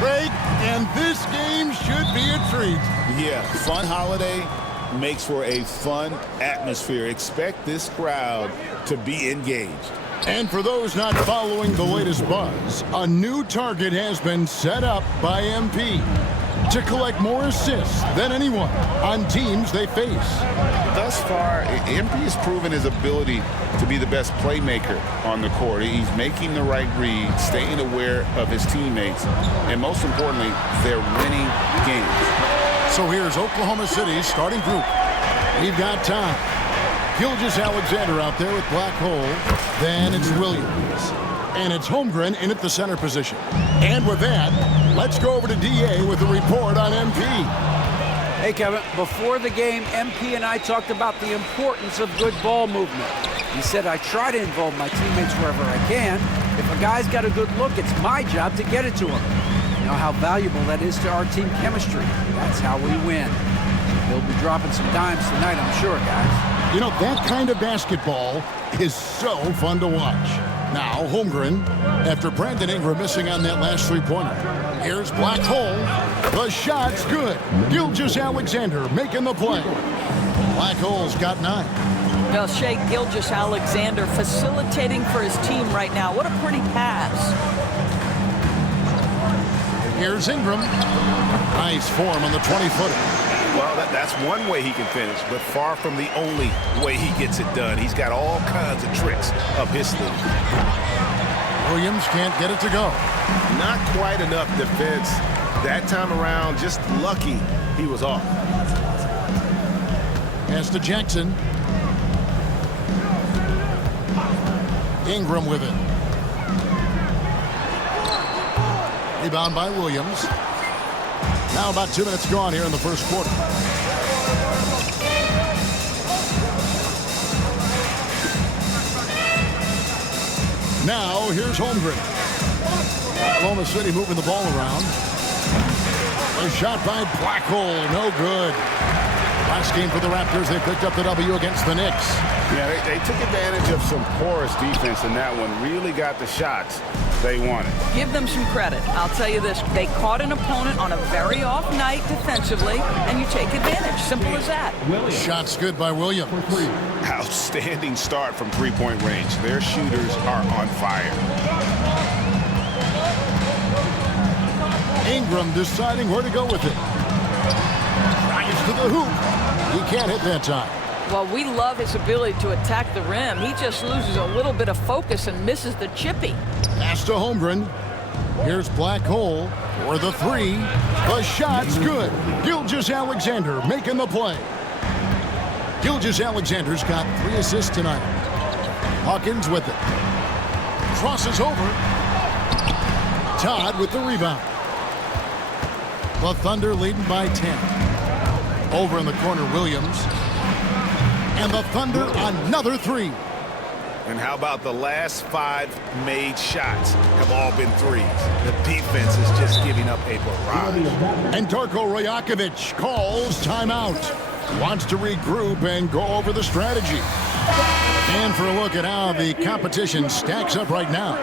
Great, and this game should be a treat. Yeah, fun holiday makes for a fun atmosphere. Expect this crowd to be engaged. And for those not following the latest buzz, a new target has been set up by MP to collect more assists than anyone on teams they face. Thus far, MP has proven his ability to be the best playmaker on the court. He's making the right read, staying aware of his teammates, and most importantly, they're winning games. So here's Oklahoma City's starting group. We've got time. Gilgeous-Alexander out there with Black Hole. Then it's Williams. And it's Holmgren in at the center position. And with that, let's go over to DA with a report on MP. Hey, Kevin, before the game, MP and I talked about the importance of good ball movement. He said, I try to involve my teammates wherever I can. If a guy's got a good look, it's my job to get it to him. You know how valuable that is to our team chemistry. That's how we win. He'll be dropping some dimes tonight, I'm sure, guys. You know, that kind of basketball is so fun to watch. Now, Holmgren, after Brandon Ingram missing on that last three-pointer. Here's Black Hole. The shot's good. Gilgeous-Alexander making the play. Black Hole's got 9. Well, Shea Gilgeous-Alexander facilitating for his team right now. What a pretty pass. Here's Ingram. Nice form on the 20-footer. Well, that's one way he can finish, but far from the only way he gets it done. He's got all kinds of tricks up his sleeve. Williams can't get it to go. Not quite enough defense that time around. Just lucky he was off. Pass to Jackson. Ingram with it. Rebound by Williams. Now about 2 minutes gone here in the first quarter. Now here's Holmgren. Oklahoma City moving the ball around. A shot by Black Hole, no good. Last game for the Raptors, they picked up the W against the Knicks. Yeah, they took advantage of some porous defense in that one. Really got the shots they wanted. Give them some credit. I'll tell you this. They caught an opponent on a very off night defensively, and you take advantage. Simple as that. Shot's good by Williams. Outstanding start from three-point range. Their shooters are on fire. Ingram deciding where to go with it. Drives to the hoop. He can't hit that time. Well, we love his ability to attack the rim. He just loses a little bit of focus and misses the chippy. Pass to Holmgren. Here's Black Hole for the 3. The shot's good. Gilgeous-Alexander making the play. Gilgeous-Alexander's got 3 assists tonight. Hawkins with it. Crosses over. Todd with the rebound. The Thunder leading by 10. Over in the corner, Williams. And the Thunder another 3. And how about the last 5 made shots have all been threes? The defense is just giving up a barrage. And Darko Rajakovic calls timeout. Wants to regroup and go over the strategy. And for a look at how the competition stacks up right now,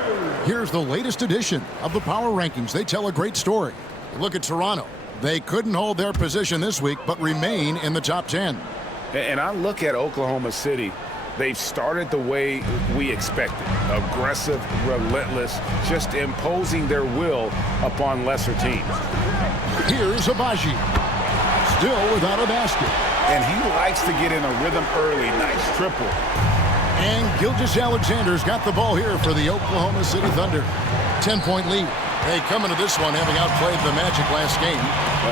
here's the latest edition of the Power Rankings. They tell a great story. Look at Toronto. They couldn't hold their position this week, but remain in the top 10. And I look at Oklahoma City. They've started the way we expected. Aggressive, relentless, just imposing their will upon lesser teams. Here's Abaji. Still without a basket. And he likes to get in a rhythm early. Nice triple. And Gilgeous-Alexander's got the ball here for the Oklahoma City Thunder. 10-point lead. They come into this one having outplayed the Magic last game.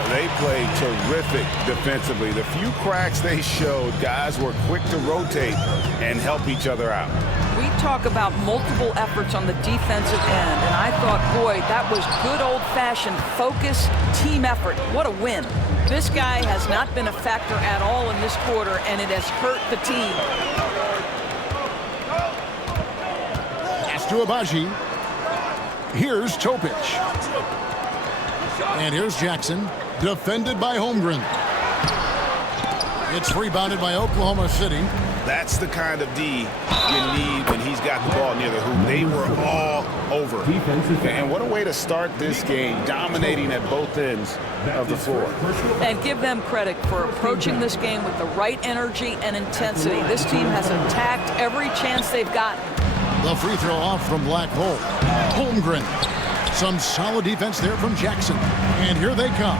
They played terrific defensively. The few cracks they showed, guys were quick to rotate and help each other out. We talk about multiple efforts on the defensive end, and I thought, boy, that was good old-fashioned focus, team effort. What a win. This guy has not been a factor at all in this quarter, and it has hurt the team. Pass to Abaji. Here's Topic. And here's Jackson, defended by Holmgren. It's rebounded by Oklahoma City. That's the kind of D you need when he's got the ball near the hoop. They were all over. And what a way to start this game, dominating at both ends of the floor. And give them credit for approaching this game with the right energy and intensity. This team has attacked every chance they've gotten. The free throw off from Black Hole. Holmgren. Some solid defense there from Jackson. And here they come.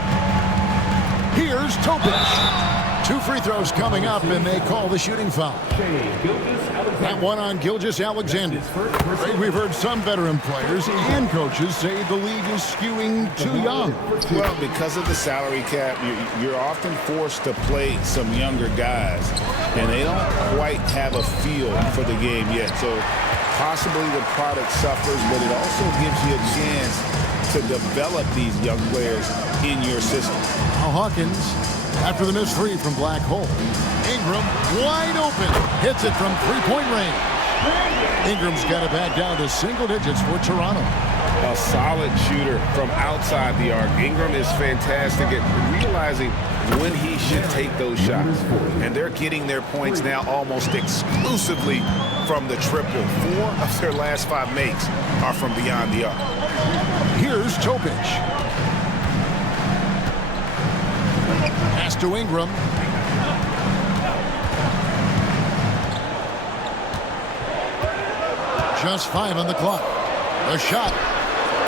Here's Topic. 2 free throws coming up, and they call the shooting foul. That one on Gilgeous-Alexander. We've heard some veteran players and coaches say the league is skewing too young. Well, because of the salary cap, you're often forced to play some younger guys, and they don't quite have a feel for the game yet. So possibly the product suffers, but it also gives you a chance to develop these young players in your system. Now Hawkins, after the missed 3 from Black Hole. Ingram wide open. Hits it from 3-point range. Ingram's got it back down to single digits for Toronto. A solid shooter from outside the arc. Ingram is fantastic at realizing when he should take those shots. And they're getting their points now almost exclusively from the triple. 4 of their last 5 makes are from beyond the arc. Here's Topic. Pass to Ingram. Just 5 on the clock. The shot.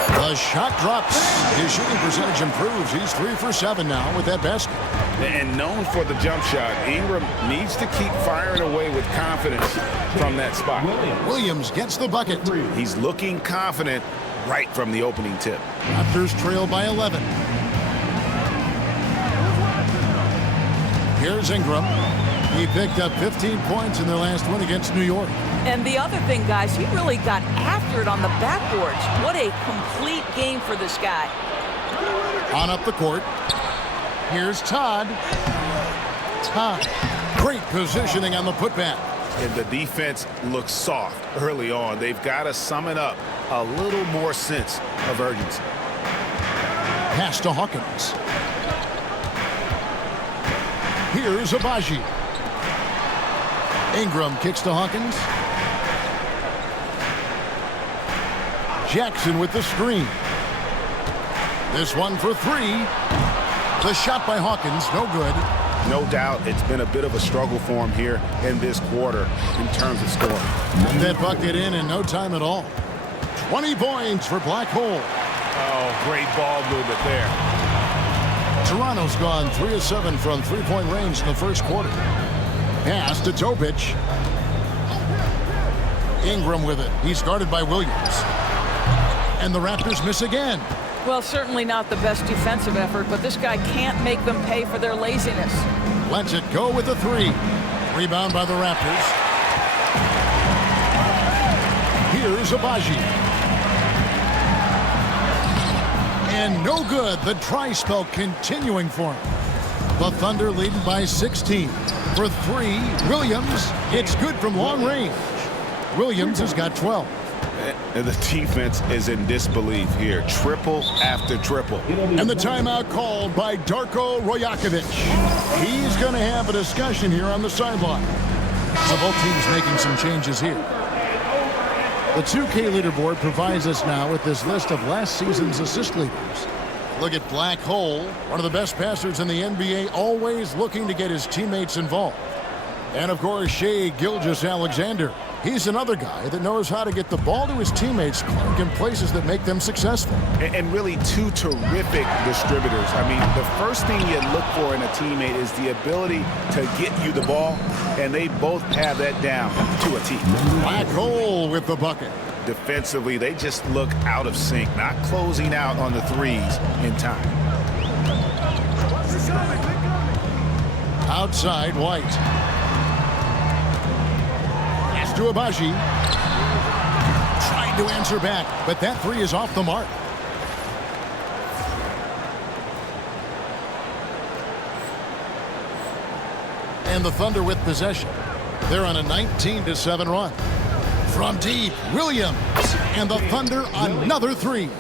The shot drops. His shooting percentage improves. He's 3 for 7 now with that basket. And known for the jump shot, Ingram needs to keep firing away with confidence from that spot. Williams gets the bucket. He's looking confident right from the opening tip. Raptors trail by 11. Here's Ingram. He picked up 15 points in their last win against New York. And the other thing, guys, he really got after it on the backboards. What a complete game for this guy. On up the court. Here's Todd. Todd. Great positioning on the putback. And the defense looks soft early on. They've got to sum it up. A little more sense of urgency. Pass to Hawkins. Here's Abaji. Ingram kicks to Hawkins. Jackson with the screen. This one for 3. The shot by Hawkins, no good. No doubt it's been a bit of a struggle for him here in this quarter in terms of scoring. Got that bucket in no time at all. 20 points for Black Hole. Oh, great ball movement there. Toronto's gone 3 of 7 from 3-point range in the first quarter. Pass to Topic. Ingram with it. He's guarded by Williams. And the Raptors miss again. Well, certainly not the best defensive effort, but this guy can't make them pay for their laziness. Lets it go with the 3. Rebound by the Raptors. Here's Abaji. And no good. The try spell continuing for him. The Thunder leading by 16. For 3, Williams. It's good from long range. Williams has got 12. And the defense is in disbelief here. Triple after triple. And the timeout called by Darko Rojakovic. He's going to have a discussion here on the sideline. So both teams making some changes here. The 2K leaderboard provides us now with this list of last season's assist leaders. Look at Black Hole, one of the best passers in the NBA, always looking to get his teammates involved. And of course, Shai Gilgeous-Alexander. He's another guy that knows how to get the ball to his teammates, Clark, in places that make them successful. And really 2 terrific distributors. I mean, the first thing you look for in a teammate is the ability to get you the ball, and they both have that down to a T. Black Hole with the bucket. Defensively, they just look out of sync, not closing out on the threes in time. Outside, White. To Abaji. Trying to answer back, but that 3 is off the mark. And the Thunder with possession. They're on a 19-7 run. From deep, Williams. And the Thunder another 3.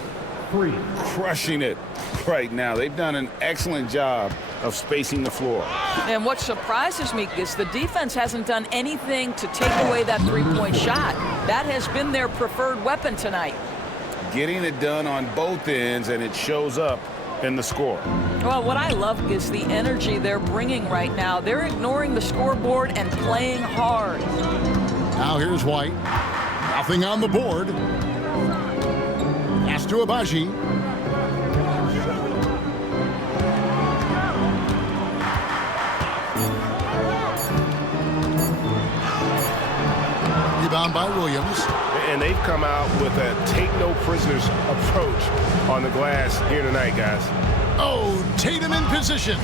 crushing it right now. They've done an excellent job of spacing the floor. And what surprises me is the defense hasn't done anything to take away that three-point shot. That has been their preferred weapon tonight. Getting it done on both ends, and it shows up in the score. Well, what I love is the energy they're bringing right now. They're ignoring the scoreboard and playing hard. Now here's White. Nothing on the board. Pass to Abaji. Rebound by Williams. And they've come out with a take-no-prisoners approach on the glass here tonight, guys. Oh, Tatum in position.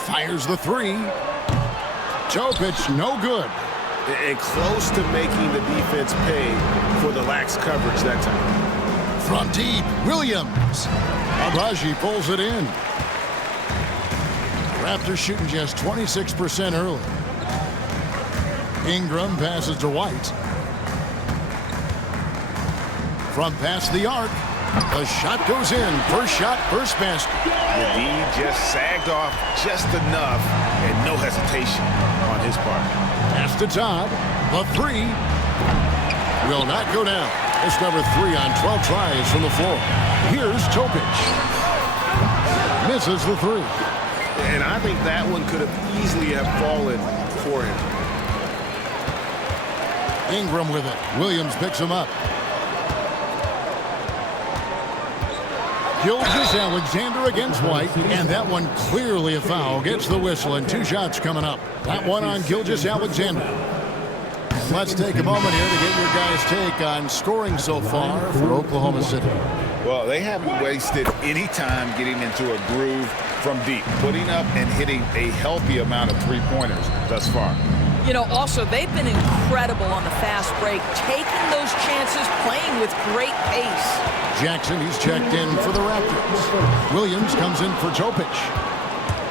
Fires the three. Jokic, no good. And close to making the defense pay for the lax coverage that time. From deep, Williams. Abaji pulls it in. Raptors shooting just 26% early. Ingram passes to White. From past the arc, the shot goes in. First shot, first basket. The D just sagged off just enough, and no hesitation on his part. Pass to Todd. The three will not go down. It's number 3 on 12 tries from the floor. Here's Jokic. Misses the three. And I think that one could have easily have fallen for him. Ingram with it. Williams picks him up. Gilgeous-Alexander against White, and that one clearly a foul. Gets the whistle, and 2 shots coming up. That one on Gilgeous-Alexander. Let's take a moment here to get your guys' take on scoring so far for Oklahoma City. Well, they haven't wasted any time getting into a groove from deep, putting up and hitting a healthy amount of three-pointers thus far. You know, also, they've been incredible on the fast break, taking those chances, playing with great pace. Jackson, he's checked in for the Raptors. Williams comes in for Jokic.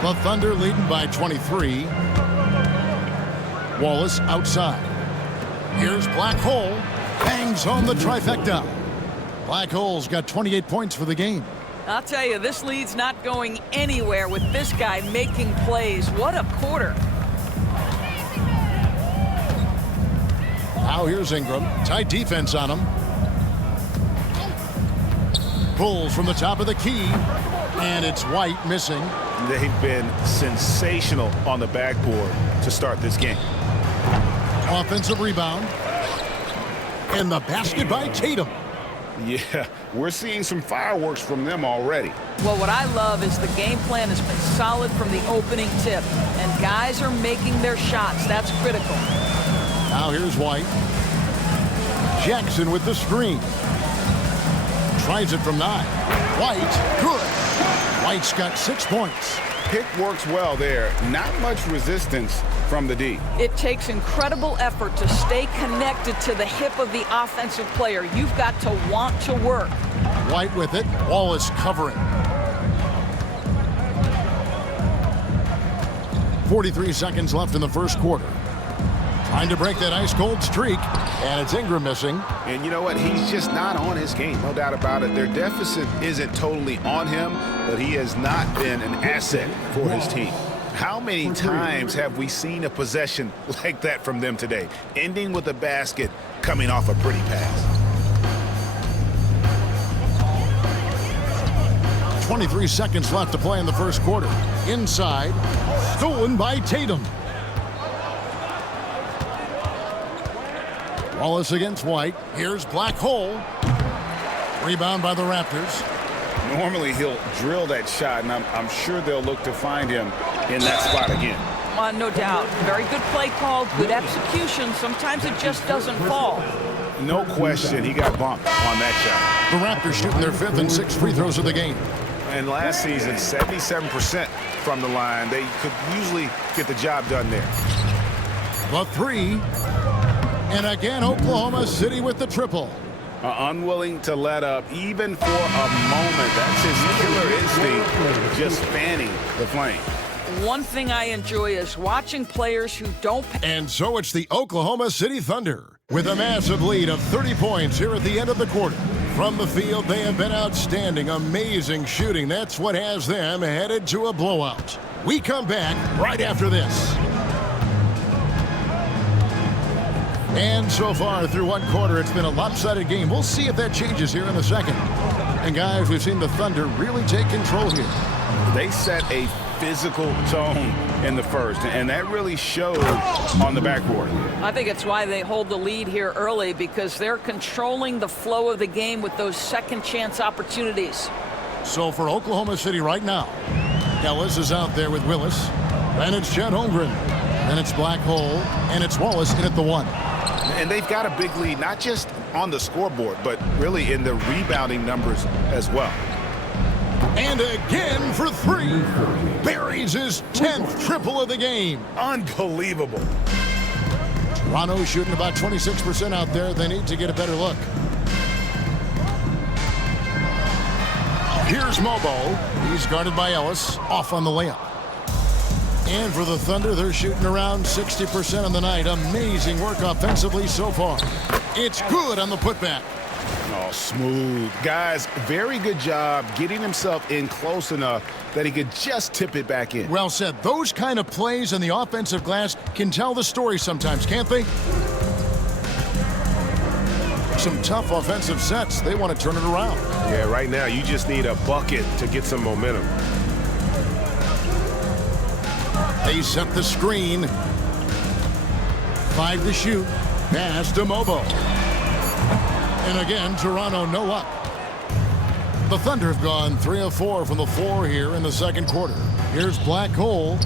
The Thunder leading by 23. Wallace outside. Here's Black Hole. Hangs on the trifecta. Black Hole's got 28 points for the game. I'll tell you, this lead's not going anywhere with this guy making plays. What a quarter. Now here's Ingram. Tight defense on him. Pulls from the top of the key. And it's White missing. They've been sensational on the backboard to start this game. Offensive rebound. And the basket by Tatum. Yeah, we're seeing some fireworks from them already. Well, what I love is the game plan has been solid from the opening tip. And guys are making their shots. That's critical. Now here's White. Jackson with the screen. Tries it from 9. White, good. White's got 6 points. Pick works well there. Not much resistance from the D. It takes incredible effort to stay connected to the hip of the offensive player. You've got to want to work. White with it. Wallace covering. 43 seconds left in the first quarter. Trying to break that ice-cold streak, and it's Ingram missing. And you know what? He's just not on his game, no doubt about it. Their deficit isn't totally on him, but he has not been an asset for his team. How many times have we seen a possession like that from them today, ending with a basket coming off a pretty pass? 23 seconds left to play in the first quarter. Inside, stolen by Tatum. Wallace against White. Here's Black Hole. Rebound by the Raptors. Normally he'll drill that shot, and I'm sure they'll look to find him in that spot again. No doubt. Very good play call, good execution. Sometimes it just doesn't fall. No question he got bumped on that shot. The Raptors shooting their 5th and 6th free throws of the game. And last season, 77% from the line. They could usually get the job done there. The three. And again, Oklahoma City with the triple. Unwilling to let up even for a moment. That's his killer instinct, just fanning the flame. One thing I enjoy is watching players who don't. And so it's the Oklahoma City Thunder With a massive lead of 30 points here at the end of the quarter. From the field, they have been outstanding. Amazing shooting. That's what has them headed to a blowout. We come back right after this. And so far through one quarter, it's been a lopsided game. We'll see if that changes here in the second. And guys, we've seen the Thunder really take control here. They set a physical tone in the first, and that really showed on the backboard. I think it's why they hold the lead here early, because they're controlling the flow of the game with those second chance opportunities. So for Oklahoma City right now, Ellis is out there with Willis. And it's Chet Holmgren. Then it's Black Hole, and it's Wallace in at the 1. And they've got a big lead, not just on the scoreboard, but really in the rebounding numbers as well. And again for 3. Buries his 10th triple of the game. Unbelievable. Toronto shooting about 26% out there. They need to get a better look. Here's Mobo. He's guarded by Ellis. Off on the layup. And for the Thunder, they're shooting around 60% on the night. Amazing work offensively so far. It's good on the putback. Oh, smooth. Guys, very good job getting himself in close enough that he could just tip it back in. Well said. Those kind of plays in the offensive glass can tell the story sometimes, can't they? Some tough offensive sets. They want to turn it around. Yeah, right now you just need a bucket to get some momentum. They set the screen. 5 to shoot. Pass to Mobo. And again, Toronto no luck. The Thunder have gone 3 of 4 from the floor here in the second quarter. Here's Black Hole.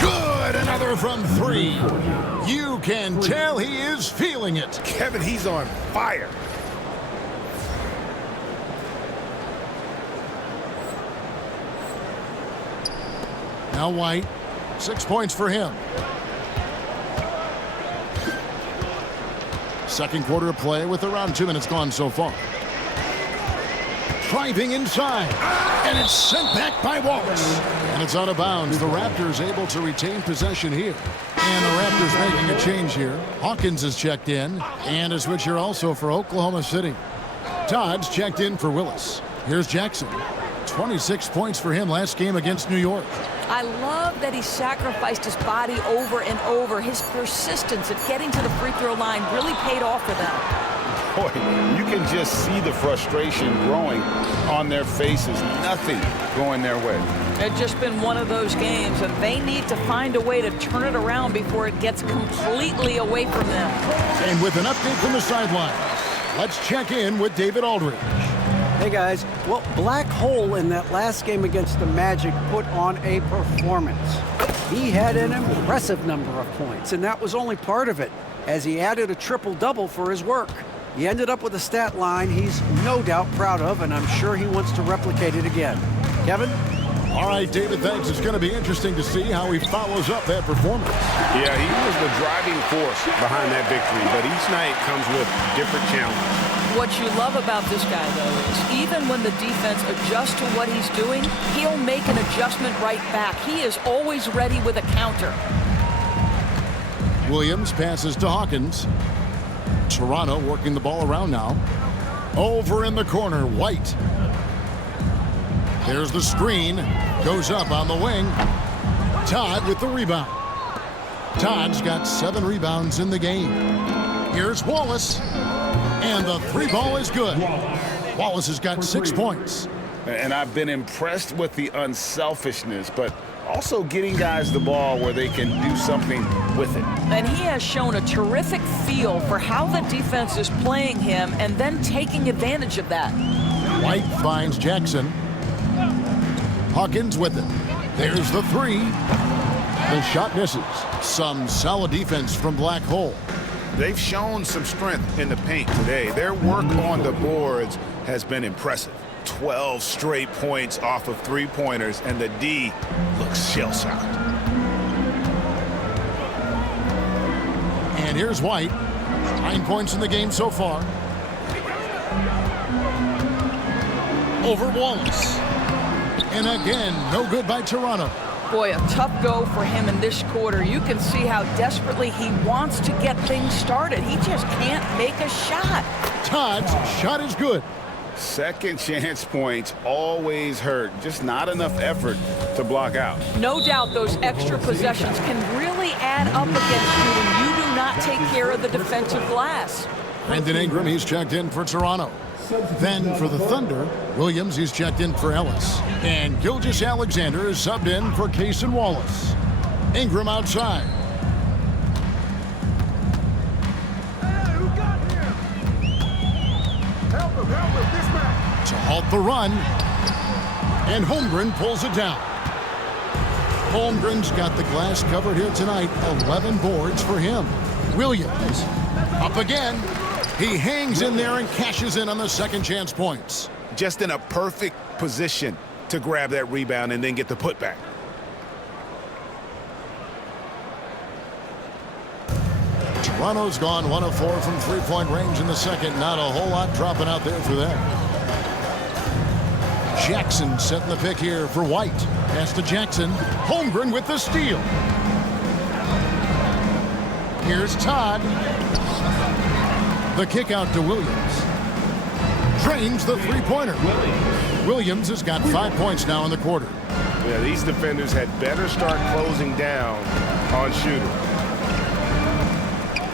Good! Another from 3. You can tell he is feeling it. Kevin, he's on fire. Now White. 6 points for him. Second quarter of play with around 2 minutes gone so far. Driving inside. And it's sent back by Wallace. And it's out of bounds. The Raptors able to retain possession here. And the Raptors making a change here. Hawkins is checked in. And a switch here also for Oklahoma City. Todd's checked in for Willis. Here's Jackson. 26 points for him last game against New York. I love that he sacrificed his body over and over. His persistence at getting to the free throw line really paid off for them. Boy, you can just see the frustration growing on their faces. Nothing going their way. It's just been one of those games, and they need to find a way to turn it around before it gets completely away from them. And with an update from the sidelines, let's check in with David Aldridge. Hey guys, well, Black Hole in that last game against the Magic put on a performance. He had an impressive number of points, and that was only part of it, as he added a triple-double for his work. He ended up with a stat line he's no doubt proud of, and I'm sure he wants to replicate it again. Kevin? All right, David, thanks. It's going to be interesting to see how he follows up that performance. Yeah, he was the driving force behind that victory, but each night comes with different challenges. What you love about this guy, though, is even when the defense adjusts to what he's doing, he'll make an adjustment right back. He is always ready with a counter. Williams passes to Hawkins. Toronto working the ball around now. Over in the corner, White. There's the screen. Goes up on the wing. Todd with the rebound. Todd's got 7 rebounds in the game. Here's Wallace. And the 3 ball is good. Wallace has got 6 points. And I've been impressed with the unselfishness, but also getting guys the ball where they can do something with it. And he has shown a terrific feel for how the defense is playing him and then taking advantage of that. White finds Jackson. Hawkins with it. There's the 3. The shot misses. Some solid defense from Black Hole. They've shown some strength in the paint today. Their work on the boards has been impressive. 12 straight points off of 3-pointers, and the D looks shell-shocked. And here's White. 9 points in the game so far. Over Wallace. And again, no good by Toronto. Boy, a tough go for him in this quarter. You can see how desperately he wants to get things started. He just can't make a shot. Todd's shot is good. Second chance points always hurt. Just not enough effort to block out. No doubt those extra possessions can really add up against you when you do not take care of the defensive glass. Brandon Ingram, he's checked in for Toronto. Then for the Thunder, Williams, he's checked in for Ellis. And Gilgeous-Alexander is subbed in for Cason Wallace. Ingram outside. To halt the run. And Holmgren pulls it down. Holmgren's got the glass covered here tonight. 11 boards for him. Williams up again. He hangs in there and cashes in on the second chance points. Just in a perfect position to grab that rebound and then get the putback. Toronto's gone 1 of 4 from three-point range in the second. Not a whole lot dropping out there for them. Jackson setting the pick here for White. Pass to Jackson. Holmgren with the steal. Here's Todd. The kick out to Williams. Drains the three-pointer. Williams has got 5 points now in the quarter. Yeah, these defenders had better start closing down on shooter.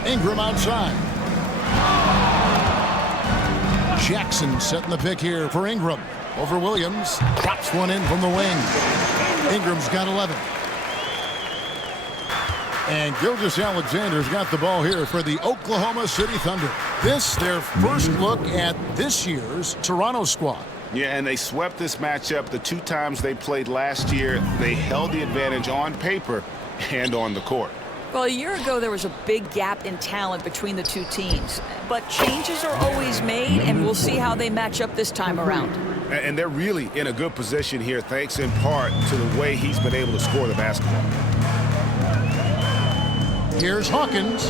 Ingram outside. Jackson setting the pick here for Ingram. Over Williams. Drops one in from the wing. Ingram's got 11. And Gilgeous-Alexander's got the ball here for the Oklahoma City Thunder. This, their first look at this year's Toronto squad. Yeah, and they swept this matchup the 2 times they played last year. They held the advantage on paper and on the court. Well, a year ago, there was a big gap in talent between the two teams. But changes are always made, and we'll see how they match up this time around. And they're really in a good position here, thanks in part to the way he's been able to score the basketball. Here's Hawkins.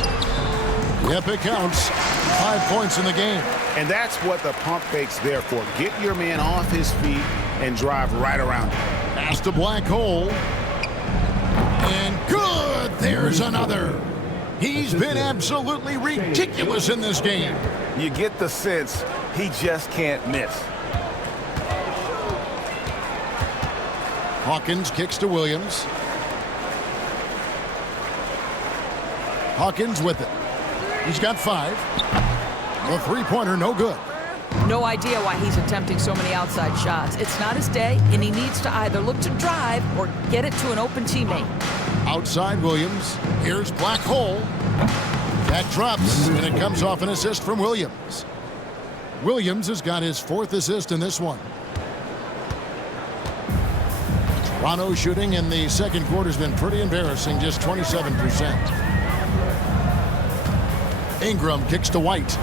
Yep, it counts. 5 points in the game. And that's what the pump fake's there for. Get your man off his feet and drive right around him. Pass to Black Hole. And good! There's another. He's been absolutely ridiculous in this game. You get the sense he just can't miss. Hawkins kicks to Williams. Hawkins with it. He's got 5. The three-pointer no good. No idea why he's attempting so many outside shots. It's not his day, and he needs to either look to drive or get it to an open teammate. Outside Williams. Here's Black Hole. That drops, and it comes off an assist from Williams. Williams has got his 4th assist in this one. Toronto shooting in the second quarter has been pretty embarrassing, just 27%. Ingram kicks to White.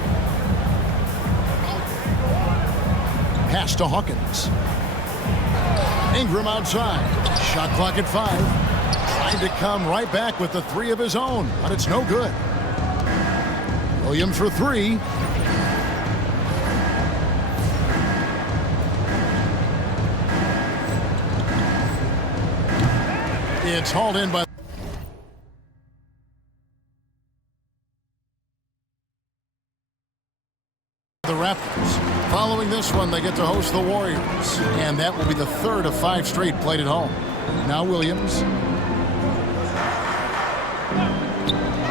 Pass to Hawkins. Ingram outside. Shot clock at 5. Trying to come right back with the 3 of his own, but it's no good. Williams for 3. It's hauled in by the Raptors. Following this one, they get to host the Warriors, and that will be the 3rd of 5 straight played at home. Now Williams.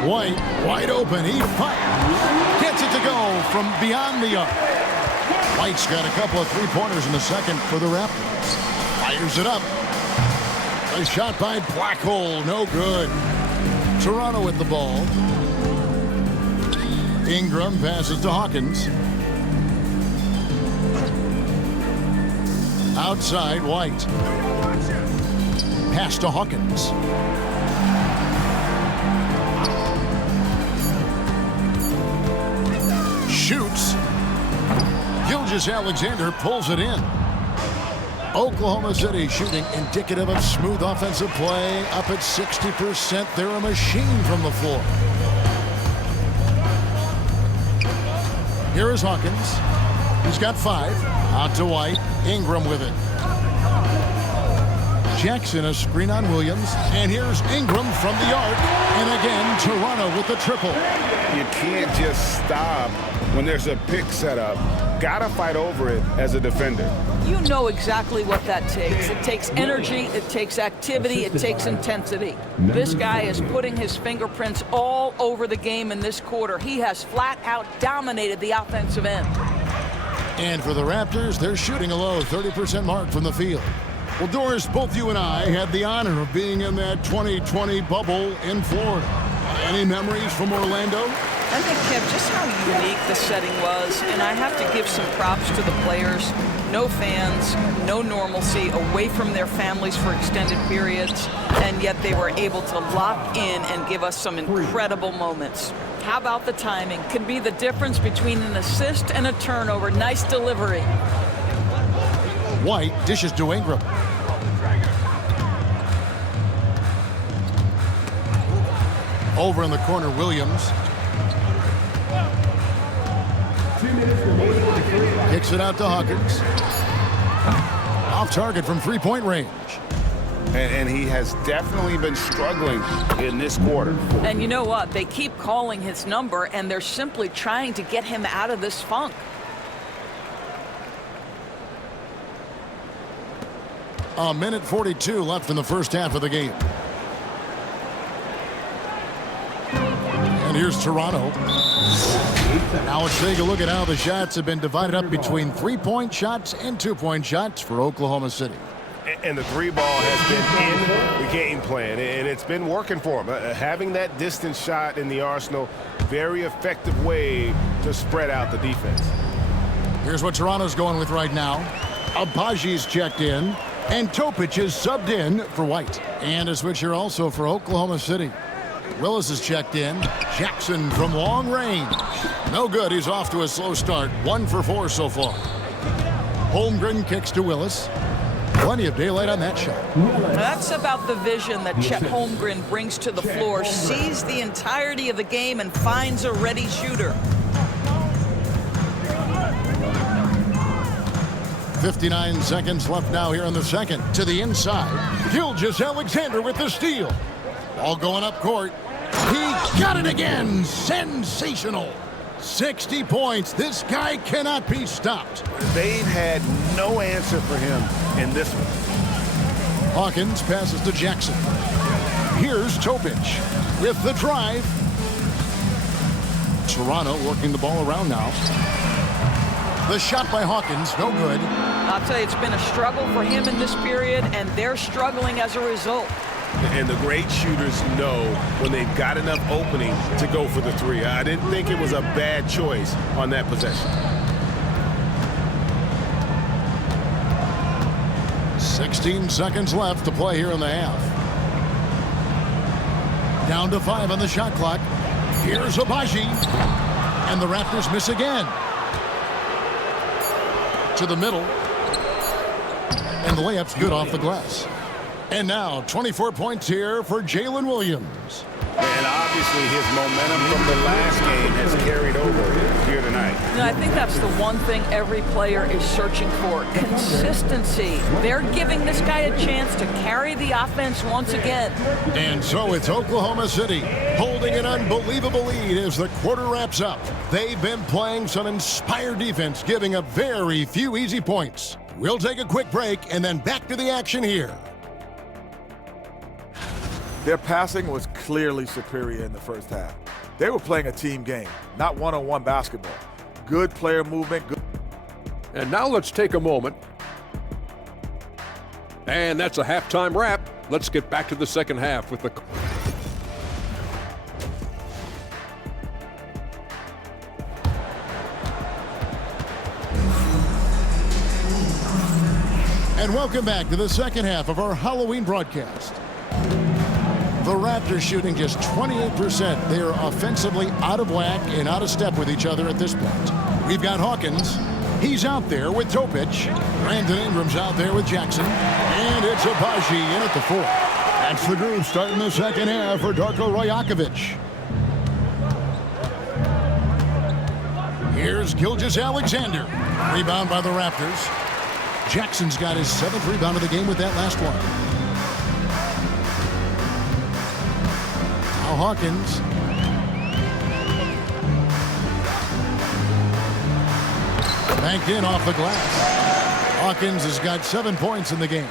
White, wide open. He fires. Gets it to go from beyond the arc. White's got a couple of three-pointers in the second for the Raptors. Fires it up. A shot by Black Hole, no good. Toronto with the ball. Ingram passes to Hawkins. Outside, White. Pass to Hawkins. Shoots. Gilgeous-Alexander pulls it in. Oklahoma City shooting indicative of smooth offensive play, up at 60%. They're a machine from the floor. Here is Hawkins. He's got 5. Out to White. Ingram with it. Jackson, a screen on Williams. And here's Ingram from the arc. And again, Toronto with the triple. You can't just stop when there's a pick set up. Gotta fight over it as a defender. You know exactly what that takes. It takes energy, it takes activity, it takes intensity. This guy is putting his fingerprints all over the game in this quarter. He has flat out dominated the offensive end. And for the Raptors, they're shooting a low 30% mark from the field. Well, Doris, both you and I had the honor of being in that 2020 bubble in Florida. Any memories from Orlando? I think, Kev, just how unique the setting was, and I have to give some props to the players. No fans, no normalcy, away from their families for extended periods, and yet they were able to lock in and give us some incredible moments. How about the timing? Can be the difference between an assist and a turnover. Nice delivery. White dishes to Ingram. Over in the corner, Williams. Kicks it out to Hawkins. Off target from three-point range. And he has definitely been struggling in this quarter. And you know what? They keep calling his number, and they're simply trying to get him out of this funk. A minute 42 left in the first half of the game. And here's Toronto. Now let's take a look at how the shots have been divided up between three-point shots and two-point shots for Oklahoma City. And the three ball has been in the game plan, and it's been working for him. Having that distance shot in the arsenal, very effective way to spread out the defense. Here's what Toronto's going with right now. Abaji's checked in, and Topic is subbed in for White. And a switch here also for Oklahoma City. Willis is checked in. Jackson from long range. No good. He's off to a slow start. 1 for 4 so far. Holmgren kicks to Willis. Plenty of daylight on that shot. That's about the vision that Chet Holmgren brings to the floor. Sees the entirety of the game and finds a ready shooter. 59 seconds left now here in the second. To the inside. Gilgeous-Alexander with the steal. Ball going up court. He got it again. Sensational. 60 points. This guy cannot be stopped. They've had no answer for him in this one. Hawkins passes to Jackson. Here's Topic with the drive. Toronto working the ball around now. The shot by Hawkins, no good. I'll tell you, it's been a struggle for him in this period, and they're struggling as a result. And the great shooters know when they've got enough opening to go for the three. I didn't think it was a bad choice on that possession. 16 seconds left to play here in the half. Down to 5 on the shot clock. Here's Abaji. And the Raptors miss again. To the middle. And the layup's good off the glass. And now 24 points here for Jalen Williams. And obviously his momentum from the last game has carried over here tonight. And I think that's the one thing every player is searching for, consistency. They're giving this guy a chance to carry the offense once again. And so it's Oklahoma City holding an unbelievable lead as the quarter wraps up. They've been playing some inspired defense, giving up very few easy points. We'll take a quick break and then back to the action here. Their passing was clearly superior in the first half. They were playing a team game, not one-on-one basketball. Good player movement. Good. And now let's take a moment. And that's a halftime wrap. Let's get back to the second half with the... And welcome back to the second half of our Halloween broadcast. The Raptors shooting just 28%. They are offensively out of whack and out of step with each other at this point. We've got Hawkins. He's out there with Topic. Brandon Ingram's out there with Jackson. And it's Abaji in at the 4. That's the groove starting the second half for Darko Rajakovic. Here's Gilgeous-Alexander. Rebound by the Raptors. Jackson's got his 7th rebound of the game with that last one. Now Hawkins. Banked in off the glass. Hawkins has got 7 points in the game.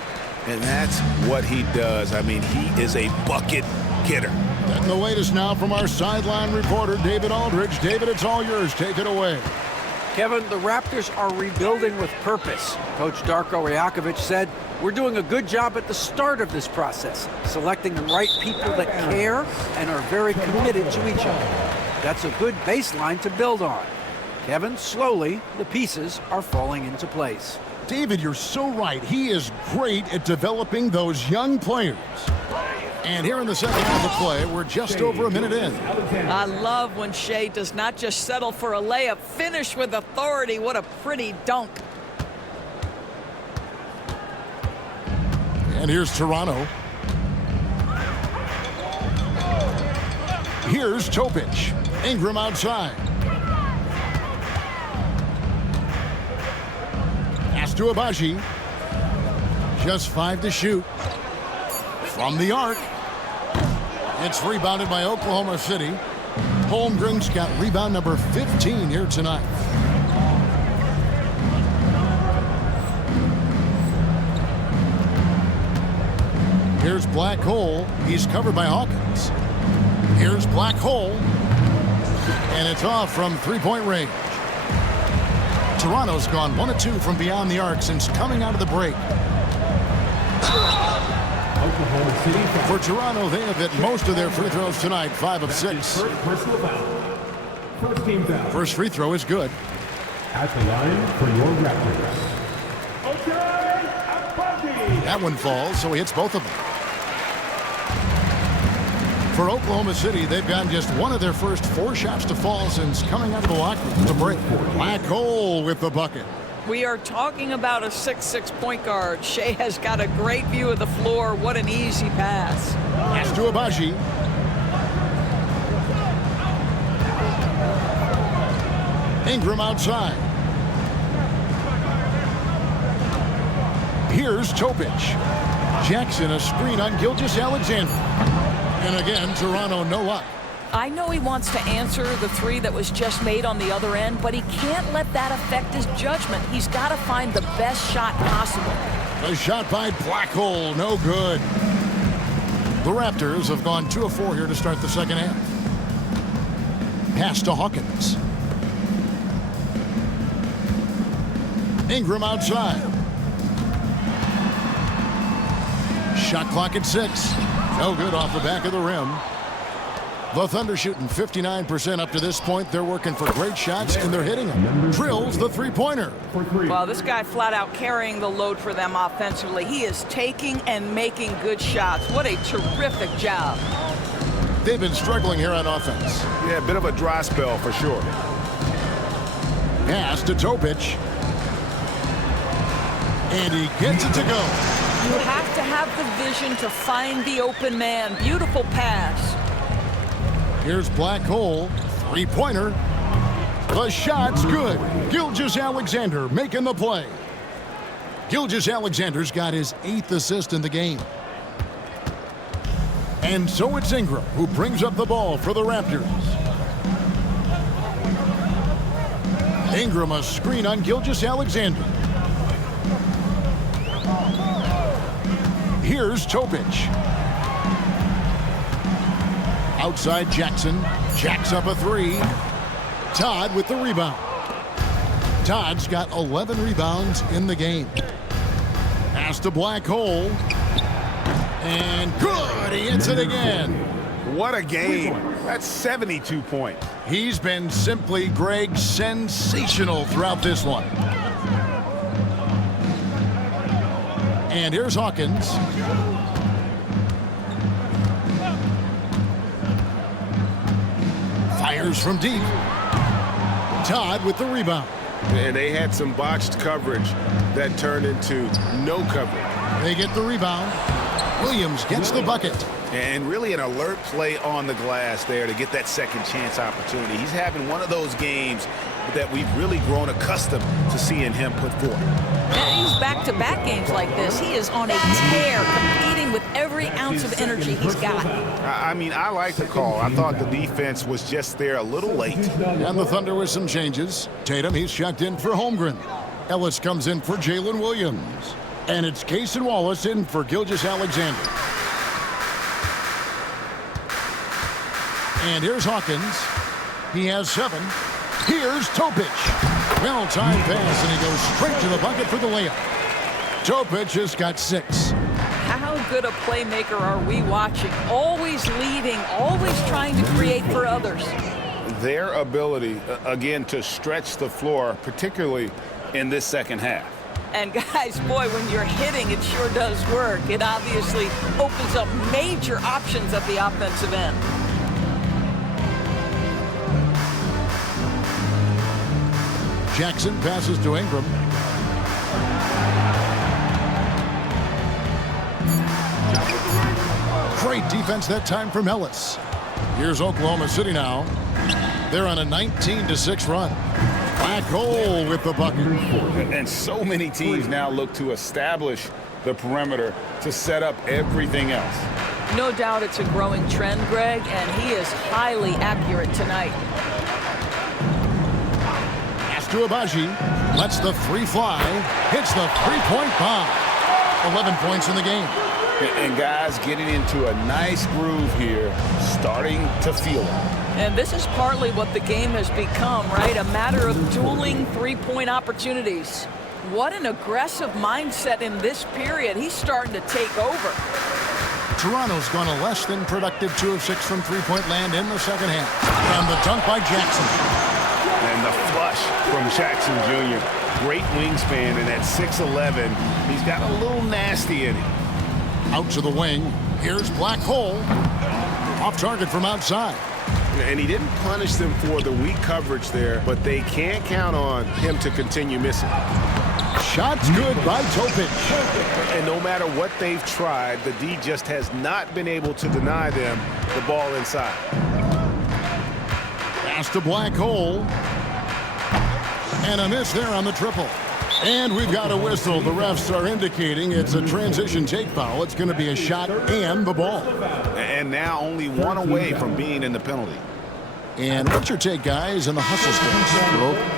And that's what he does. I mean, he is a bucket getter. And the latest now from our sideline reporter, David Aldridge. David, it's all yours. Take it away. Kevin, the Raptors are rebuilding with purpose. Coach Darko Rajakovic said, we're doing a good job at the start of this process, selecting the right people that care and are very committed to each other. That's a good baseline to build on. Kevin, slowly, the pieces are falling into place. David, you're so right. He is great at developing those young players. And here in the second half of play, we're just over a minute in. I love when Shea does not just settle for a layup, finish with authority. What a pretty dunk. And here's Toronto. Here's Topic. Ingram outside. Pass to Abaji. Just 5 to shoot. From the arc. It's rebounded by Oklahoma City. Holmgren's got rebound number 15 here tonight. Here's Black Hole. He's covered by Hawkins. Here's Black Hole. And it's off from three-point range. Toronto's gone 1 of 2 from beyond the arc since coming out of the break. For Toronto, they have hit most of their free throws tonight, 5 of 6. First free throw is good. At the line for your Raptors. That one falls, so he hits both of them. For Oklahoma City, they've gotten just 1 of their first 4 shots to fall since coming out of the locker room to break. Black Hole with the bucket. We are talking about a 6'6" point guard. Shea has got a great view of the floor. What an easy pass. Pass to Abaji. Ingram outside. Here's Topic. Jackson a screen on Gilgeous-Alexander. And again, Toronto no luck. I know he wants to answer the 3 that was just made on the other end, but he can't let that affect his judgment. He's got to find the best shot possible. A shot by Black Hole, no good. The Raptors have gone 2 of 4 here to start the second half. Pass to Hawkins. Ingram outside. Shot clock at 6. No good off the back of the rim. The Thunder shooting 59% up to this point. They're working for great shots, and they're hitting them. Drills the three-pointer. Well, this guy flat out carrying the load for them offensively. He is taking and making good shots. What a terrific job. They've been struggling here on offense. Yeah, a bit of a dry spell for sure. Pass to Topic. And he gets it to go. You have to have the vision to find the open man. Beautiful pass. Here's Black Hole, three-pointer. The shot's good. Gilgeous-Alexander making the play. Gilgeous-Alexander's got his 8th assist in the game. And so it's Ingram who brings up the ball for the Raptors. Ingram a screen on Gilgeous-Alexander. Here's Topic. Outside Jackson. Jacks up a 3. Todd with the rebound. Todd's got 11 rebounds in the game. Pass to Black Hole. And good. He hits it again. What a game. That's 72 points. He's been simply, Greg, sensational throughout this one. And here's Hawkins. Fires from deep. Todd with the rebound. And they had some botched coverage that turned into no coverage. They get the rebound. Williams gets the bucket. And really an alert play on the glass there to get that second chance opportunity. He's having one of those games that we've really grown accustomed to seeing him put forth. And he's back-to-back games like this. He is on a tear, competing with every ounce of energy he's got. I mean, I like the call. I thought the defense was just there a little late. And the Thunder with some changes. Tatum, he's checked in for Holmgren. Ellis comes in for Jalen Williams. And it's Cason Wallace in for Gilgeous-Alexander. And here's Hawkins. He has 7. Here's Topic. Well-timed pass, and he goes straight to the bucket for the layup. Topic has got 6. How good a playmaker are we watching? Always leading, always trying to create for others. Their ability, again, to stretch the floor, particularly in this second half. And guys, boy, when you're hitting, it sure does work. It obviously opens up major options at the offensive end. Jackson passes to Ingram. Great defense that time from Ellis. Here's Oklahoma City now. They're on a 19-6 run. Black hole with the bucket. And so many teams now look to establish the perimeter to set up everything else. No doubt it's a growing trend, Greg, and he is highly accurate tonight. To Abaji, lets the 3 fly, hits the 3-point bomb. 11 points in the game. And guys getting into a nice groove here, starting to feel it. And this is partly what the game has become, right? A matter of dueling 3-point opportunities. What an aggressive mindset in this period. He's starting to take over. Toronto's gone a less than productive 2 of 6 from 3-point land in the second half. And the dunk by Jackson. And the flush from Jackson Jr. Great wingspan, and at 6'11", he's got a little nasty in him. Out to the wing. Here's Black Hole. Off target from outside. And he didn't punish them for the weak coverage there, but they can't count on him to continue missing. Shot's good by Topic. And no matter what they've tried, the D just has not been able to deny them the ball inside. Pass to Black Hole. And a miss there on the triple. And we've got a whistle. The refs are indicating it's a transition take foul. It's going to be a shot and the ball. And now only 1 away from being in the penalty. And what's your take, guys, in the hustle stance?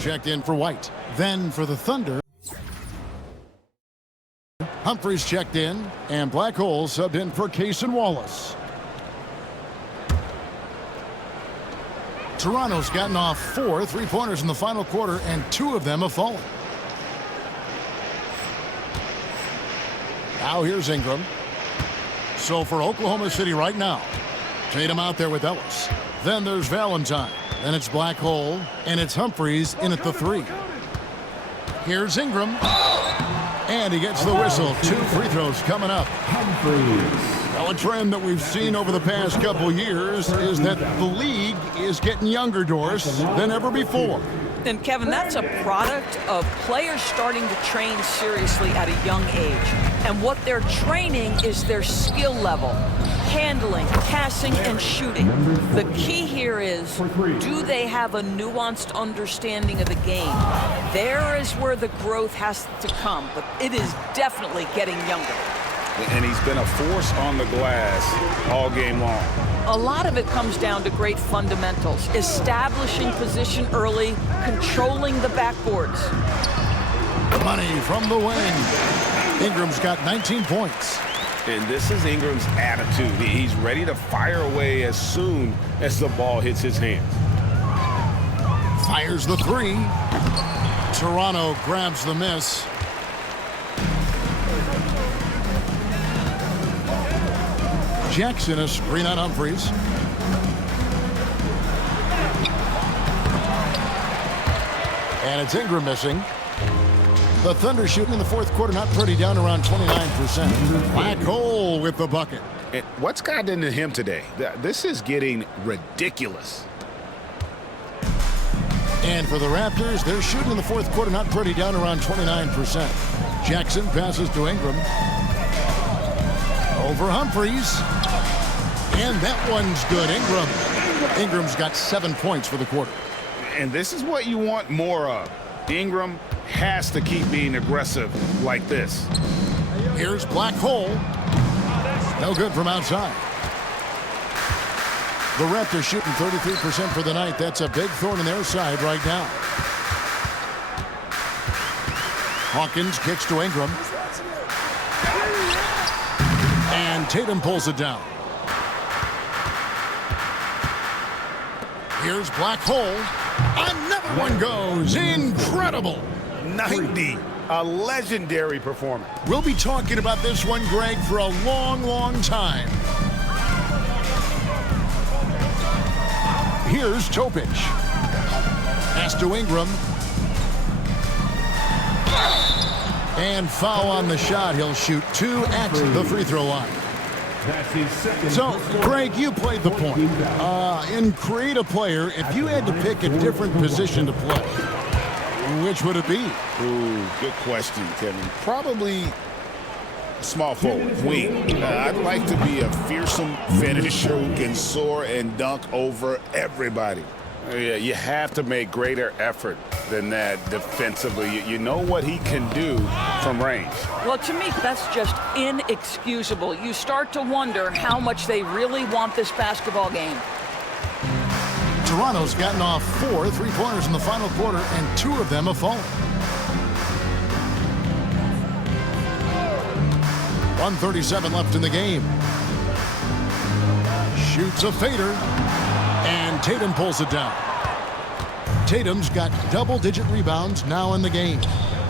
Checked in for White. Then for the Thunder, Humphries checked in, and Black Hole subbed in for Cason Wallace. Toronto's gotten off 4 3-pointers in the final quarter, and 2 of them have fallen. Now here's Ingram. So for Oklahoma City right now, Tatum out there with Ellis. Then there's Valentine. Then it's Black Hole, and it's Humphries in at the 3. Here's Ingram. And he gets the whistle. 2 free throws coming up. Well, a trend that we've seen over the past couple years is that the league is getting younger, Doris, than ever before. And Kevin, that's a product of players starting to train seriously at a young age. And what they're training is their skill level, handling, passing, and shooting. The key here is, do they have a nuanced understanding of the game? There is where the growth has to come, but it is definitely getting younger. And he's been a force on the glass all game long. A lot of it comes down to great fundamentals, establishing position early, controlling the backboards. Money from the wing. Ingram's got 19 points. And this is Ingram's attitude. He's ready to fire away as soon as the ball hits his hands. Fires the three. Toronto grabs the miss. Jackson, a screen on Humphries. And it's Ingram missing. The Thunder shooting in the fourth quarter, not pretty, down around 29%. Black hole with the bucket. And what's gotten into him today? This is getting ridiculous. And for the Raptors, they're shooting in the fourth quarter, not pretty, down around 29%. Jackson passes to Ingram. Over Humphries. And that one's good. Ingram's got 7 points for the quarter. And this is what you want more of. Ingram has to keep being aggressive like this. Here's Black hole. No good from outside. The Raptors shooting 33% for the night. That's a big thorn in their side right now. Hawkins kicks to Ingram. And Tatum pulls it down. Here's Black hole. Another one goes. Incredible. 90. A legendary performance. We'll be talking about this one, Greg, for a long, long time. Here's Topic. Pass to Ingram. And foul on the shot. He'll shoot 2 at the free throw line. So, Greg, you played the point. In create a player, if you had to pick a different position to play, which would it be? Ooh, good question, Kevin. Probably small forward, wing. I'd like to be a fearsome finisher who can soar and dunk over everybody. Yeah, you have to make greater effort than that defensively. You know what he can do from range. Well, to me, that's just inexcusable. You start to wonder how much they really want this basketball game. Toronto's gotten off 4 3-pointers in the final quarter, and 2 of them have fallen. 1:37 left in the game. Shoots a fader, and Tatum pulls it down. Tatum's got double-digit rebounds now in the game.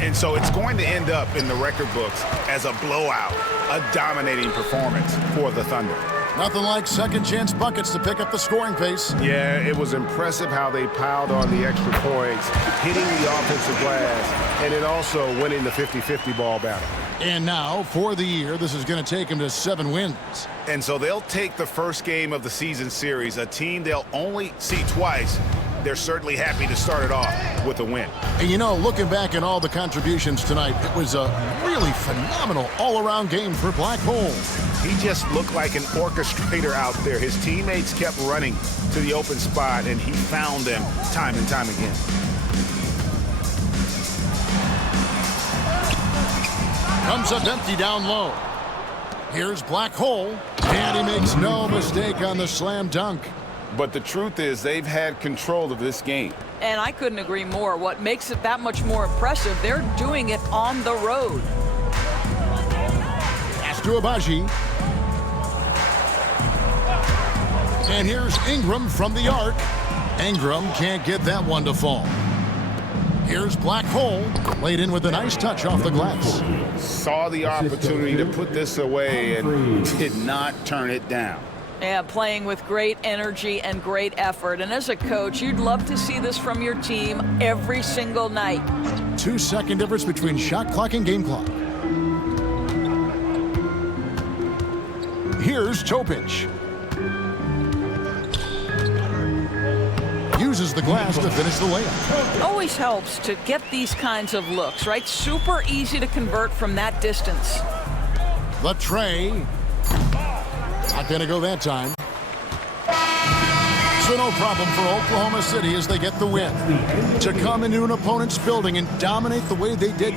And so it's going to end up in the record books as a blowout, a dominating performance for the Thunder. Nothing like second-chance buckets to pick up the scoring pace. Yeah, it was impressive how they piled on the extra points, hitting the offensive glass, and then also winning the 50-50 ball battle. And now, for the year, this is going to take them to 7 wins. And so they'll take the first game of the season series, a team they'll only see twice. They're certainly happy to start it off with a win. And you know, looking back at all the contributions tonight, it was a really phenomenal all-around game for Black hole. He just looked like an orchestrator out there. His teammates kept running to the open spot, and he found them time and time again. Comes up empty down low. Here's Black hole, and he makes no mistake on the slam dunk. But the truth is, they've had control of this game. And I couldn't agree more. What makes it that much more impressive, they're doing it on the road. Pass to Abaji. And here's Ingram from the arc. Ingram can't get that one to fall. Here's Black hole, laid in with a nice touch off the glass. Saw the opportunity to put this away and did not turn it down. Yeah, playing with great energy and great effort. And as a coach, you'd love to see this from your team every single night. 2-second difference between shot clock and game clock. Here's Topic. Uses the glass to finish the layup. Always helps to get these kinds of looks, right? Super easy to convert from that distance. The tray. Not going to go that time. So no problem for Oklahoma City as they get the win. To come into an opponent's building and dominate the way they did